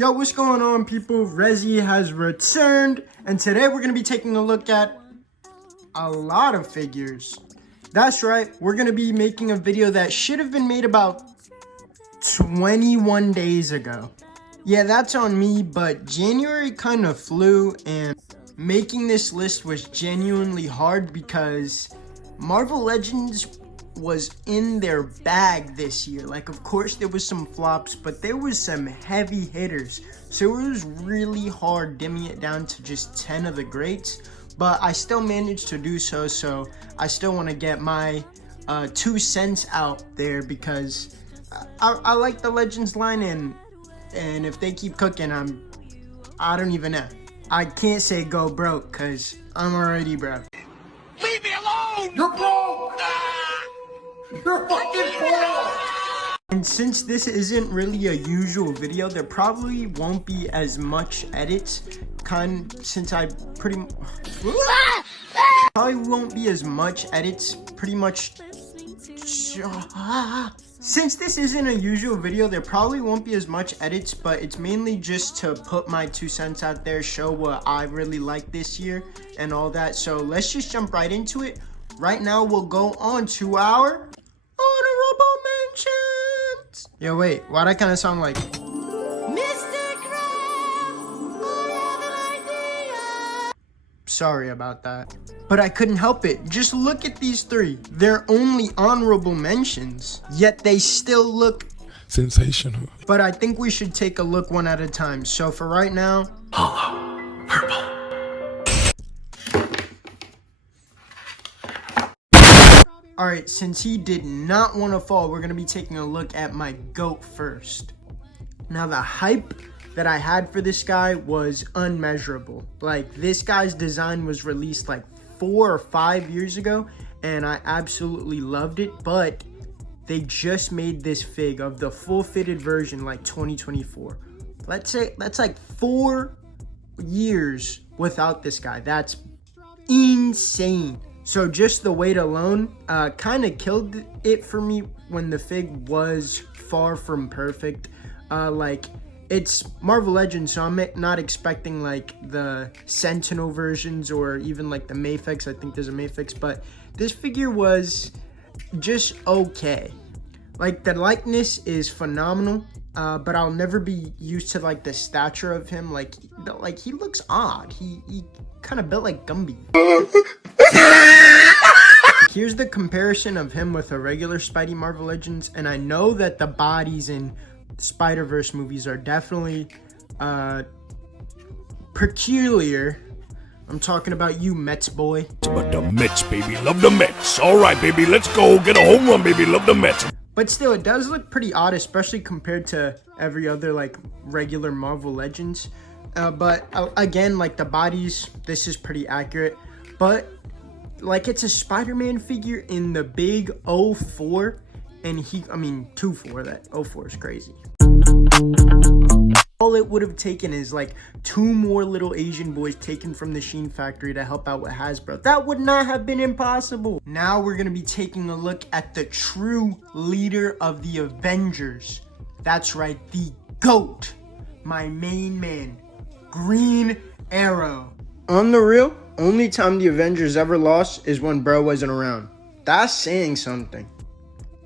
Yo, what's going on, people? Rezi has returned, and today we're going to be taking a look at a lot of figures. That's right, we're going to be making a video that should have been made about 21 days ago. Yeah, that's on me, but January kind of flew, and making this list was genuinely hard because Marvel Legends was in their bag this year. Like, of course there was some flops, but there was some heavy hitters, so it was really hard dimming it down to just 10 of the greats, but I still managed to do so. So I still want to get my 2 cents out there because I like the Legends line, and if they keep cooking, I don't even know. I can't say go broke because I'm already broke. Leave me alone! You're broke! You're fucking broke! And since this isn't really a usual video, there probably won't be as much edits. Since I probably won't be as much edits, pretty much. Since this isn't a usual video, there probably won't be as much edits, but it's mainly just to put my 2 cents out there, show what I really like this year and all that. So let's just jump right into it. Right now, we'll go on to our honorable mentions. Yo, wait, why'd I kind of sound like Mr. Krabs, I have an idea. Sorry about that, but I couldn't help it. Just look at these 3. They're only honorable mentions, yet they still look sensational. But I think we should take a look one at a time. So for right now, Hollow purple. Alright, since he did not want to fall, we're going to be taking a look at my GOAT first. Now, the hype that I had for this guy was unmeasurable. Like, this guy's design was released like 4 or 5 years ago, and I absolutely loved it, but they just made this fig of the full fitted version like 2024. Let's say that's like 4 years without this guy. That's insane. So just the weight alone kind of killed it for me when the fig was far from perfect. Like, it's Marvel Legends, so I'm not expecting like the Sentinel versions or even like the Mafex. I think there's a Mafex, but this figure was just okay. Like, the likeness is phenomenal, but I'll never be used to like the stature of him. Like he looks odd. He kind of built like Gumby. Here's the comparison of him with a regular Spidey Marvel Legends, and I know that the bodies in Spider-Verse movies are definitely peculiar. I'm talking about you, Mets boy. But the Mets, baby, love the Mets. All right, baby, let's go get a home run, baby, love the Mets. But still, it does look pretty odd, especially compared to every other like regular Marvel Legends. But again, like the bodies, this is pretty accurate. But like, it's a Spider-Man figure in the big 04, and 2-4, that 04 is crazy. All it would have taken is like 2 more little Asian boys taken from the Sheen factory to help out with Hasbro. That would not have been impossible. Now we're gonna be taking a look at the true leader of the Avengers. That's right, the GOAT, my main man, Green Arrow. On the real, only time the Avengers ever lost is when bro wasn't around. That's saying something.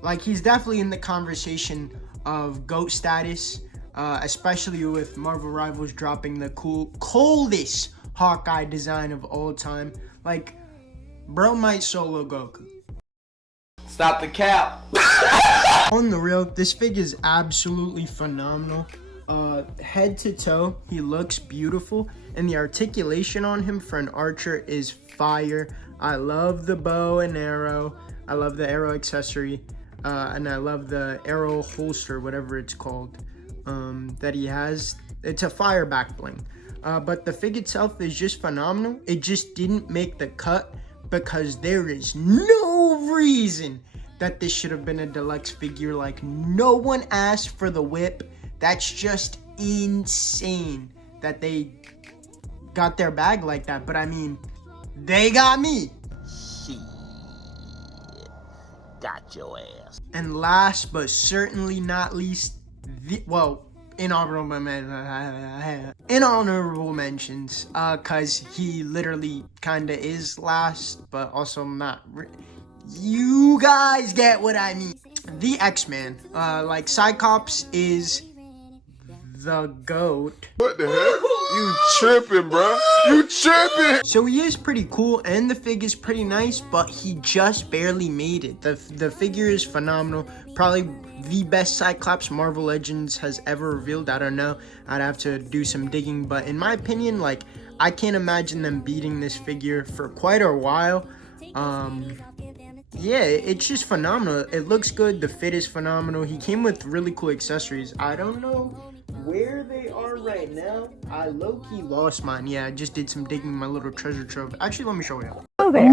Like, he's definitely in the conversation of GOAT status, especially with Marvel Rivals dropping the coldest Hawkeye design of all time. Like, bro might solo Goku. Stop the cap! On the real, this fig is absolutely phenomenal. Head to toe, he looks beautiful, and the articulation on him for an archer is fire. I love the bow and arrow. I love the arrow accessory, and I love the arrow holster, whatever it's called, that he has. It's a fire back bling. But the fig itself is just phenomenal. It just didn't make the cut because there is no reason that this should have been a deluxe figure. Like, no one asked for the whip. That's just insane that they got their bag like that. But I mean, they got me. Shit. Got your ass. And last but certainly not least, honorable mentions, cause he literally kinda is last, but also not. You guys get what I mean. The X-Man, like Cyclops is the GOAT. What the heck? You tripping, bro? You tripping? So he is pretty cool, and the fig is pretty nice, but he just barely made it. The figure is phenomenal. Probably the best Cyclops Marvel Legends has ever revealed. I don't know. I'd have to do some digging, but in my opinion, like, I can't imagine them beating this figure for quite a while. Yeah, it's just phenomenal. It looks good. The fit is phenomenal. He came with really cool accessories. I don't know where they are right now. I low-key lost mine. Yeah, I just did some digging in my little treasure trove. Actually, let me show you. Oh, there.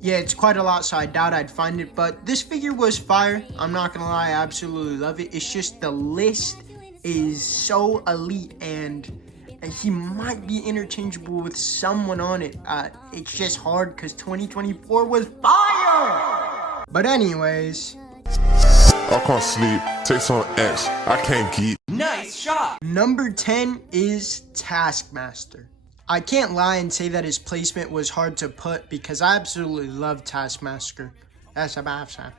Yeah, it's quite a lot, so I doubt I'd find it, but this figure was fire. I'm not gonna lie, I absolutely love it. It's just the list is so elite, and he might be interchangeable with someone on it. It's just hard because 2024 was fire! But anyways, I can't sleep. Take some X. I can't keep. Nice shot. number 10 is Taskmaster. I can't lie and say that his placement was hard to put because I absolutely love Taskmaster. That's a master.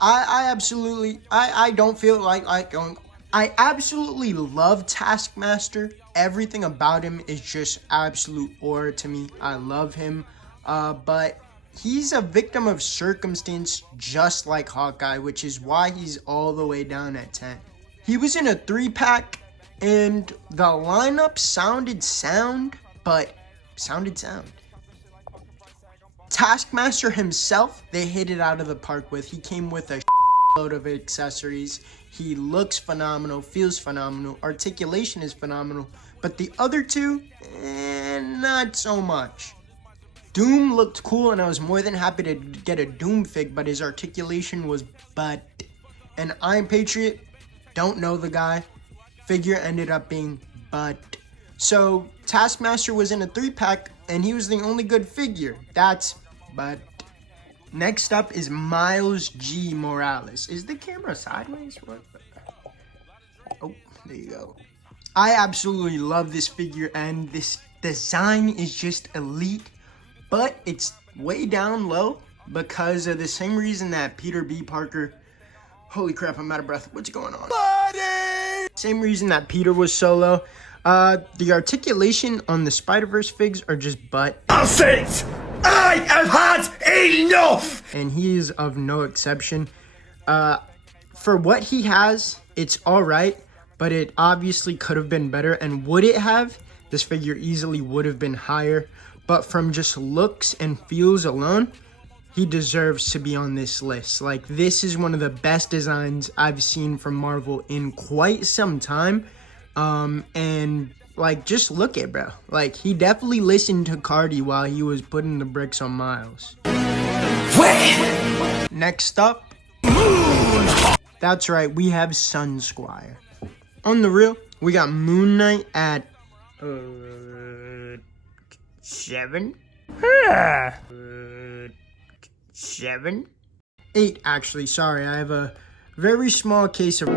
I don't feel like going. I absolutely love Taskmaster. Everything about him is just absolute aura to me. I love him. But he's a victim of circumstance just like Hawkeye, which is why he's all the way down at 10. He was in a 3-pack and the lineup sounded sound. Taskmaster himself, they hit it out of the park with. He came with a load of accessories. He looks phenomenal, feels phenomenal, articulation is phenomenal, but the other two, not so much. Doom looked cool, and I was more than happy to get a Doom fig, but his articulation was butt. And Iron Patriot, don't know the guy, figure ended up being butt. So Taskmaster was in a 3-pack, and he was the only good figure. That's butt. Next up is Miles G. Morales. Is the camera sideways? What? Oh, there you go. I absolutely love this figure, and this design is just elite, but it's way down low because of the same reason that Peter B. Parker... Holy crap, I'm out of breath. What's going on? Buddy! Same reason that Peter was so low. The articulation on the Spider-Verse figs are just butt. That's it! I have had enough! And he is of no exception. For what he has, it's alright, but it obviously could have been better. And would it have? This figure easily would have been higher. But from just looks and feels alone, he deserves to be on this list. Like, this is one of the best designs I've seen from Marvel in quite some time. And like, just look at bro. Like, he definitely listened to Cardi while he was putting the bricks on Miles. Next up, that's right, we have Sun Squire. On the real, we got Moon Knight at 7. 7? 8, actually. Sorry, I have a very small case of...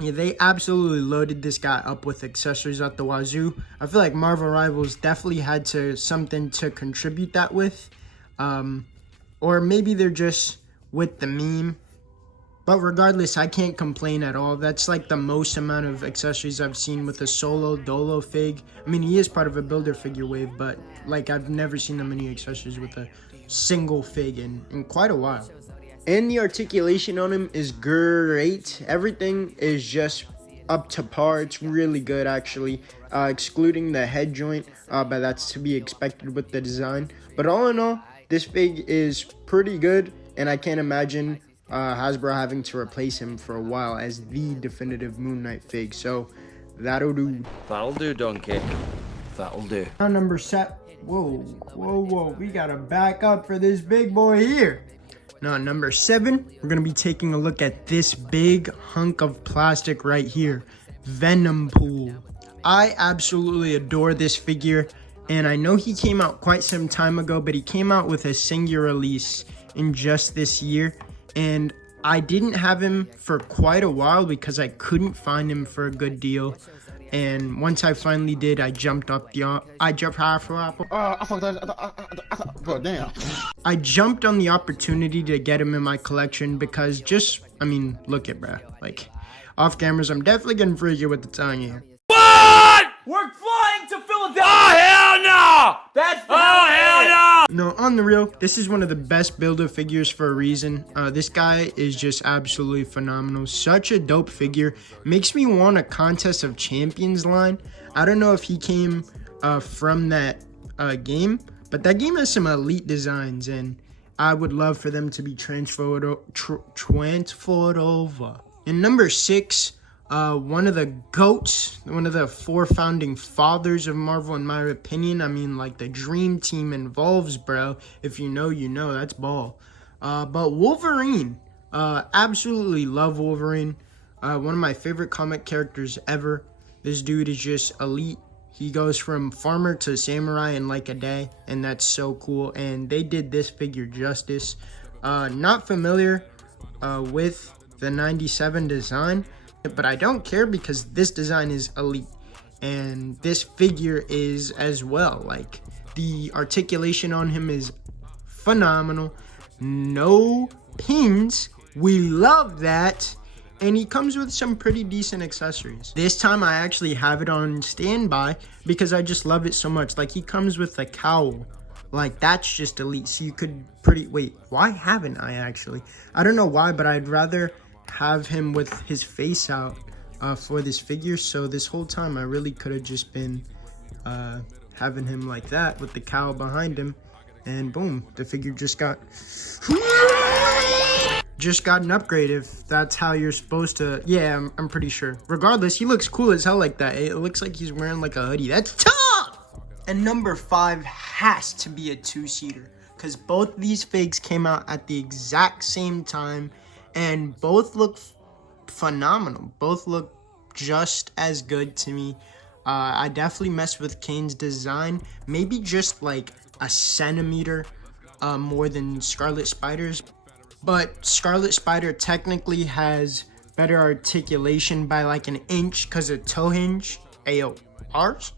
Yeah, they absolutely loaded this guy up with accessories at the wazoo. I feel like Marvel Rivals definitely had something to contribute that with. Or maybe they're just with the meme. But regardless, I can't complain at all. That's like the most amount of accessories I've seen with a solo Dolo fig. I mean, he is part of a builder figure wave, but like, I've never seen that many accessories with a single fig in quite a while. And the articulation on him is great. Everything is just up to par. It's really good, actually, excluding the head joint, but that's to be expected with the design. But all in all, this fig is pretty good, and I can't imagine Hasbro having to replace him for a while as the definitive Moon Knight fig. So that'll do. That'll do, donkey. That'll do. Now number 7. Whoa. We gotta back up for this big boy here. Now, number 7, we're going to be taking a look at this big hunk of plastic right here. Venom Pool. I absolutely adore this figure, and I know he came out quite some time ago, but he came out with a singular release in just this year, and I didn't have him for quite a while because I couldn't find him for a good deal. And once I finally did, I jumped on the opportunity to get him in my collection because just, I mean, look at bro. Like, off cameras, I'm definitely getting freaky with the tongue here. What? We're flying to Philadelphia. Oh, hell no. That's hell no. No, on the real, this is one of the best Build-A figures for a reason. This guy is just absolutely phenomenal. Such a dope figure. Makes me want a Contest of Champions line. I don't know if he came from that game, but that game has some elite designs, and I would love for them to be transferred over. In number 6, one of the GOATs, one of the 4 founding fathers of Marvel, in my opinion. I mean, like, the dream team involves, bro. If you know, you know. That's ball. But Wolverine. Absolutely love Wolverine. One of my favorite comic characters ever. This dude is just elite. He goes from farmer to samurai in like a day, and that's so cool. And they did this figure justice. Not familiar with the 97 design, but I don't care because this design is elite, and this figure is as well. Like, the articulation on him is phenomenal. No pins, we love that, and he comes with some pretty decent accessories. This time I actually have it on standby because I just love it so much. Like, he comes with a cowl. Like, that's just elite. So you could wait, why haven't I actually? I don't know why, but I'd rather have him with his face out for this figure. So this whole time I really could have just been having him like that with the cowl behind him, and boom, the figure just got an upgrade, if that's how you're supposed to. Yeah, I'm pretty sure. Regardless, he looks cool as hell like that. It looks like he's wearing like a hoodie. That's tough. And number 5 has to be a 2-seater because both these figs came out at the exact same time, and both look phenomenal. Both look just as good to me. I definitely messed with Kane's design. Maybe just like a centimeter more than Scarlet Spider's. But Scarlet Spider technically has better articulation by like an inch because of toe hinge. Ayo, ours?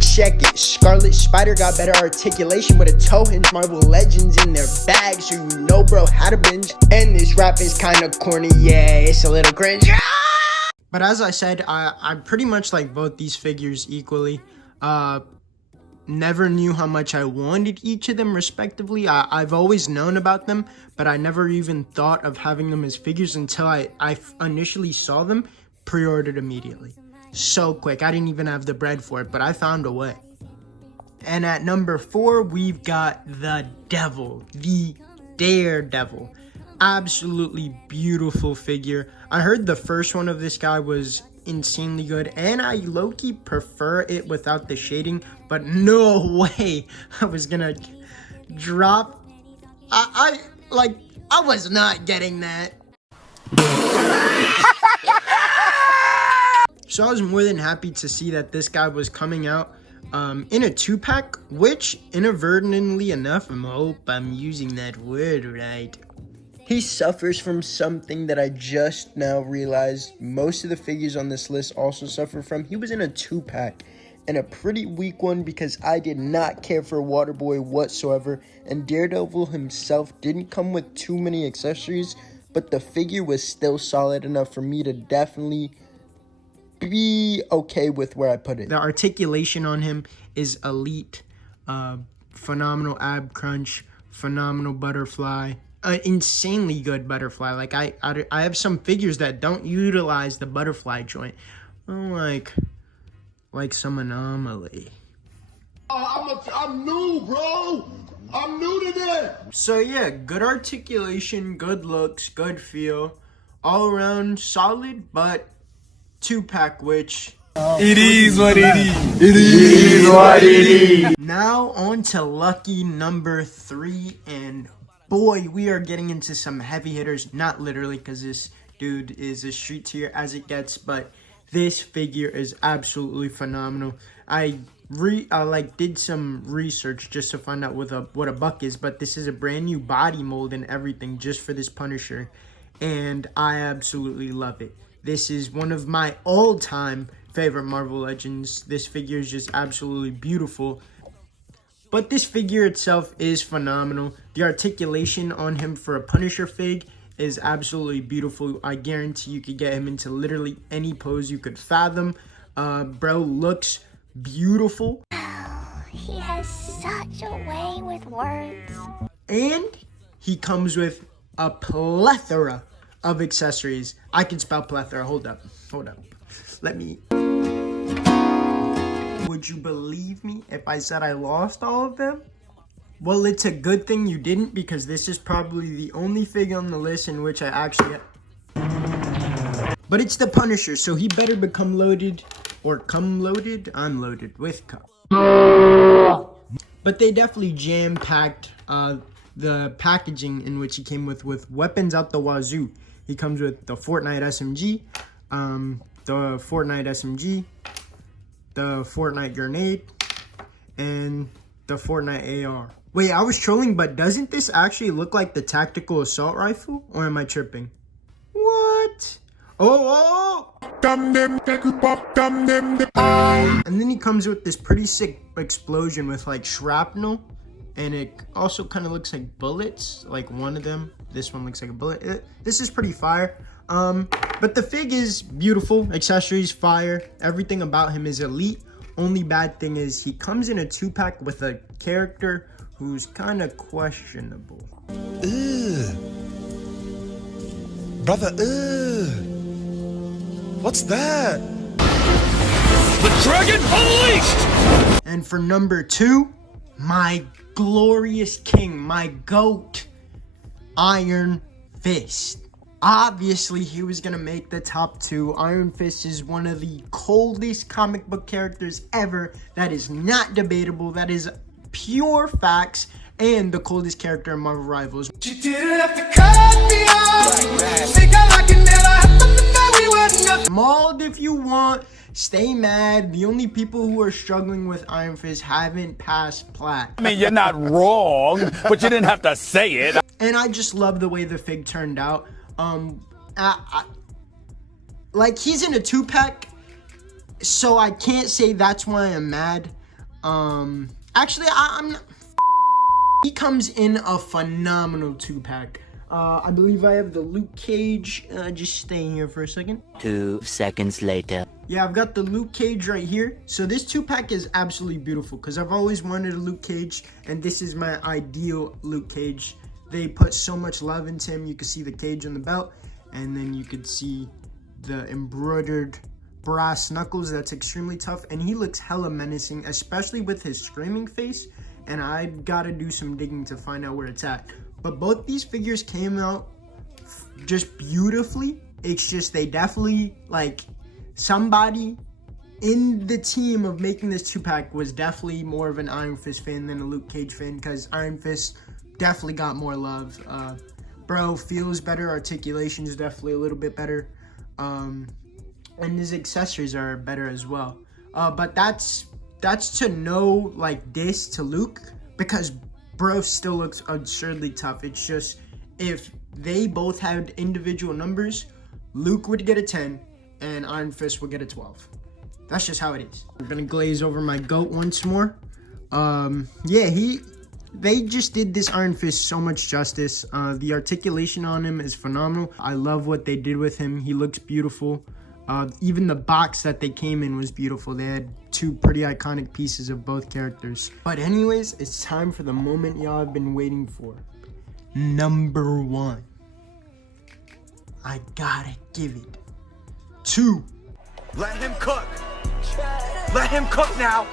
Check it, Scarlet Spider got better articulation with a toe hinge. Marvel Legends in their bag, so you know bro had a binge. And this rap is kinda corny, yeah, it's a little cringe. But as I said, I pretty much like both these figures equally. Never knew how much I wanted each of them respectively. I've always known about them, but I never even thought of having them as figures until I initially saw them, pre-ordered immediately. So quick, I didn't even have the bread for it, but I found a way. And at number 4, we've got the Devil, the Daredevil. Absolutely beautiful figure. I heard the first one of this guy was insanely good, and I low-key prefer it without the shading, but no way I was gonna drop. I was not getting that. So I was more than happy to see that this guy was coming out in a 2-pack, which inadvertently enough, I hope I'm using that word right, he suffers from something that I just now realized most of the figures on this list also suffer from. He was in a 2-pack, and a pretty weak one because I did not care for Waterboy whatsoever, and Daredevil himself didn't come with too many accessories, but the figure was still solid enough for me to definitely be okay with where I put it. The articulation on him is elite. Phenomenal ab crunch, phenomenal butterfly. Insanely good butterfly. Like I have some figures that don't utilize the butterfly joint. Like some Anomaly. I'm new, bro. I'm new to that. So yeah, good articulation, good looks, good feel, all around solid, but 2-pack, which It is what it is. it is what it is. Now on to lucky number 3, and boy, we are getting into some heavy hitters. Not literally, because this dude is as street tier as it gets, but this figure is absolutely phenomenal. I did some research just to find out what a buck is, but this is a brand new body mold and everything just for this Punisher, and I absolutely love it. This is one of my all-time favorite Marvel Legends. This figure is just absolutely beautiful. But this figure itself is phenomenal. The articulation on him for a Punisher fig is absolutely beautiful. I guarantee you could get him into literally any pose you could fathom. Bro looks beautiful. He has such a way with words. And he comes with a plethora of accessories. I can spell plethora. Hold up. Let me... Would you believe me if I said I lost all of them? Well, it's a good thing you didn't, because this is probably the only figure on the list in which I actually... But it's the Punisher, so he better become loaded, or come loaded. I'm loaded with cum. But they definitely jam-packed the packaging in which he came with weapons out the wazoo. He comes with the Fortnite SMG, the Fortnite grenade, and the Fortnite AR. Wait, I was trolling, but doesn't this actually look like the tactical assault rifle? Or am I tripping? What? Oh! And then he comes with this pretty sick explosion with like shrapnel. And it also kind of looks like bullets. Like one of them. This one looks like a bullet. This is pretty fire. But the fig is beautiful. Accessories, fire. Everything about him is elite. Only bad thing is he comes in a 2-pack with a character who's kind of questionable. Brother, what's that? The Dragon Unleashed! And for number 2, my glorious king, my GOAT, Iron Fist. Obviously, he was gonna make the top 2. Iron Fist is one of the coldest comic book characters ever. That is not debatable. That is pure facts. And the coldest character in Marvel Rivals. You didn't have to cut me off. Think I like it never happened to me. We were nothing. Mauled if you want. Stay mad. The only people who are struggling with Iron Fist haven't passed plat. I mean, you're not wrong, but you didn't have to say it. And I just love the way the fig turned out. Like, he's in a 2-pack, so I can't say that's why I'm mad. Actually, I'm not. He comes in a phenomenal 2-pack. I believe I have the Luke Cage. Just staying here for a second. 2 seconds later. Yeah, I've got the Luke Cage right here. So this 2-pack is absolutely beautiful because I've always wanted a Luke Cage, and this is my ideal Luke Cage. They put so much love into him. You can see the cage on the belt, and then you could see the embroidered brass knuckles. That's extremely tough, and he looks hella menacing, especially with his screaming face. And I gotta do some digging to find out where it's at. But both these figures came out just beautifully. It's just they definitely, like, somebody in the team of making this 2-pack was definitely more of an Iron Fist fan than a Luke Cage fan, because Iron Fist definitely got more love. Bro feels better. Articulation is definitely a little bit better. And his accessories are better as well. But that's to no, like, diss to Luke, because bro still looks absurdly tough. It's just, if they both had individual numbers, Luke would get a 10 and Iron Fist would get a 12. That's just how it is. I'm gonna glaze over my GOAT once more. Yeah, they just did this Iron Fist so much justice. The articulation on him is phenomenal. I love what they did with him. He looks beautiful. Even the box that they came in was beautiful. They had 2 pretty iconic pieces of both characters. But anyways, it's time for the moment y'all have been waiting for. Number 1. I gotta give it to... Let him cook. Let him cook now.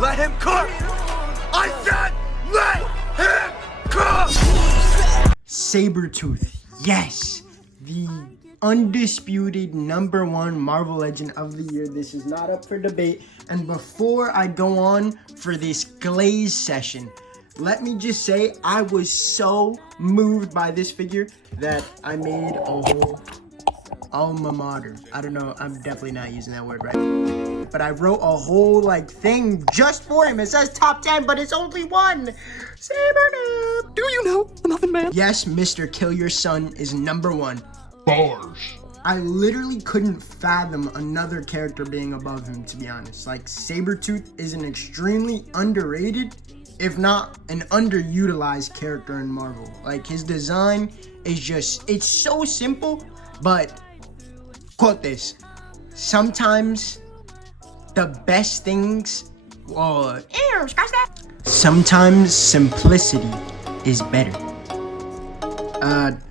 Let him cook. I said let him cook. Sabretooth. Yes. The undisputed number 1 Marvel Legend of the year. This is not up for debate. And before I go on for this glaze session, let me just say I was so moved by this figure that I made a whole alma mater. I don't know, I'm definitely not using that word right. But I wrote a whole like thing just for him. It says top 10, but it's only 1. Sabretooth. Do you know the Muffin Man? Yes, Mr. Kill Your Son is number 1. Bars. I literally couldn't fathom another character being above him, to be honest. Like, Sabretooth is an extremely underrated, if not an underutilized character in Marvel. Like, his design is just, it's so simple, but quote this, sometimes the best things, sometimes simplicity is better.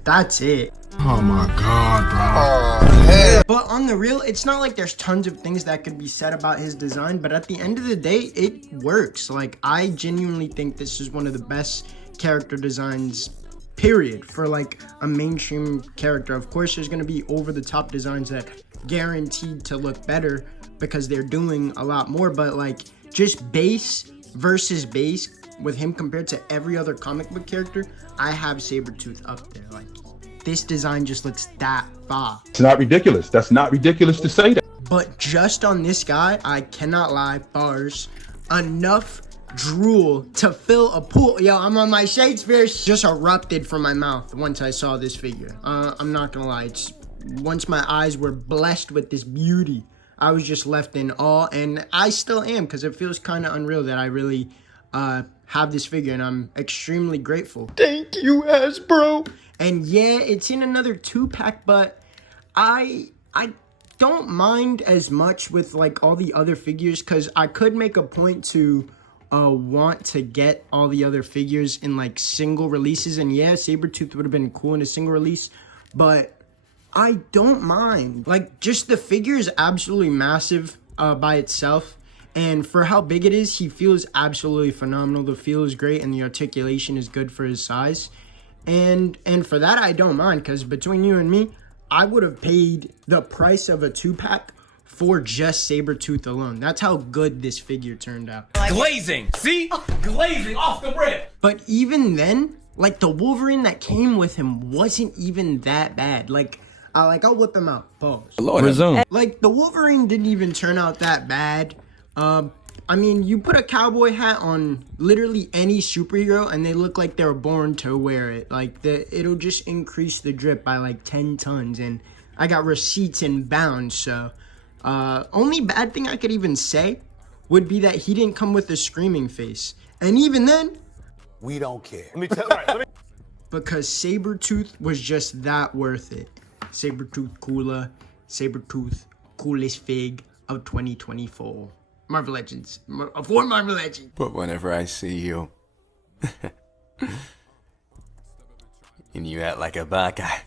That's it. Oh my God, bro. But on the real, it's not like there's tons of things that could be said about his design, but at the end of the day, it works. Like, I genuinely think this is one of the best character designs, period, for like a mainstream character. Of course, there's gonna be over-the-top designs that guaranteed to look better because they're doing a lot more, but like just base versus base with him compared to every other comic book character, I have Sabretooth up there. Like, this design just looks that fire. It's not ridiculous. That's not ridiculous to say that. But just on this guy, I cannot lie, bars, enough drool to fill a pool. Yo, I'm on my Shakespeare. Just erupted from my mouth once I saw this figure. I'm not gonna lie. Once my eyes were blessed with this beauty, I was just left in awe, and I still am, because it feels kind of unreal that I really have this figure, and I'm extremely grateful. Thank you, Hasbro. And yeah, it's in another 2-pack, but I don't mind as much with like all the other figures, because I could make a point to want to get all the other figures in like single releases, and yeah, Sabretooth would have been cool in a single release, but I don't mind. Like, just the figure is absolutely massive by itself, and for how big it is, he feels absolutely phenomenal. The feel is great, and the articulation is good for his size. And for that, I don't mind, because between you and me, I would have paid the price of a 2-pack for just Sabretooth alone. That's how good this figure turned out. Glazing. See? Glazing off the rip. But even then, like, the Wolverine that came with him wasn't even that bad. Like, I'll whip him out. Pause. Resume. Like, the Wolverine didn't even turn out that bad. I mean, you put a cowboy hat on literally any superhero and they look like they were born to wear it. Like, it'll just increase the drip by like 10 tons. And I got receipts inbound, so only bad thing I could even say would be that he didn't come with a screaming face. And even then, We don't care. because Sabretooth was just that worth it. Sabretooth cooler, Sabretooth coolest fig of 2024. Marvel Legends. For Marvel Legends. But whenever I see you, and you act like a bad guy.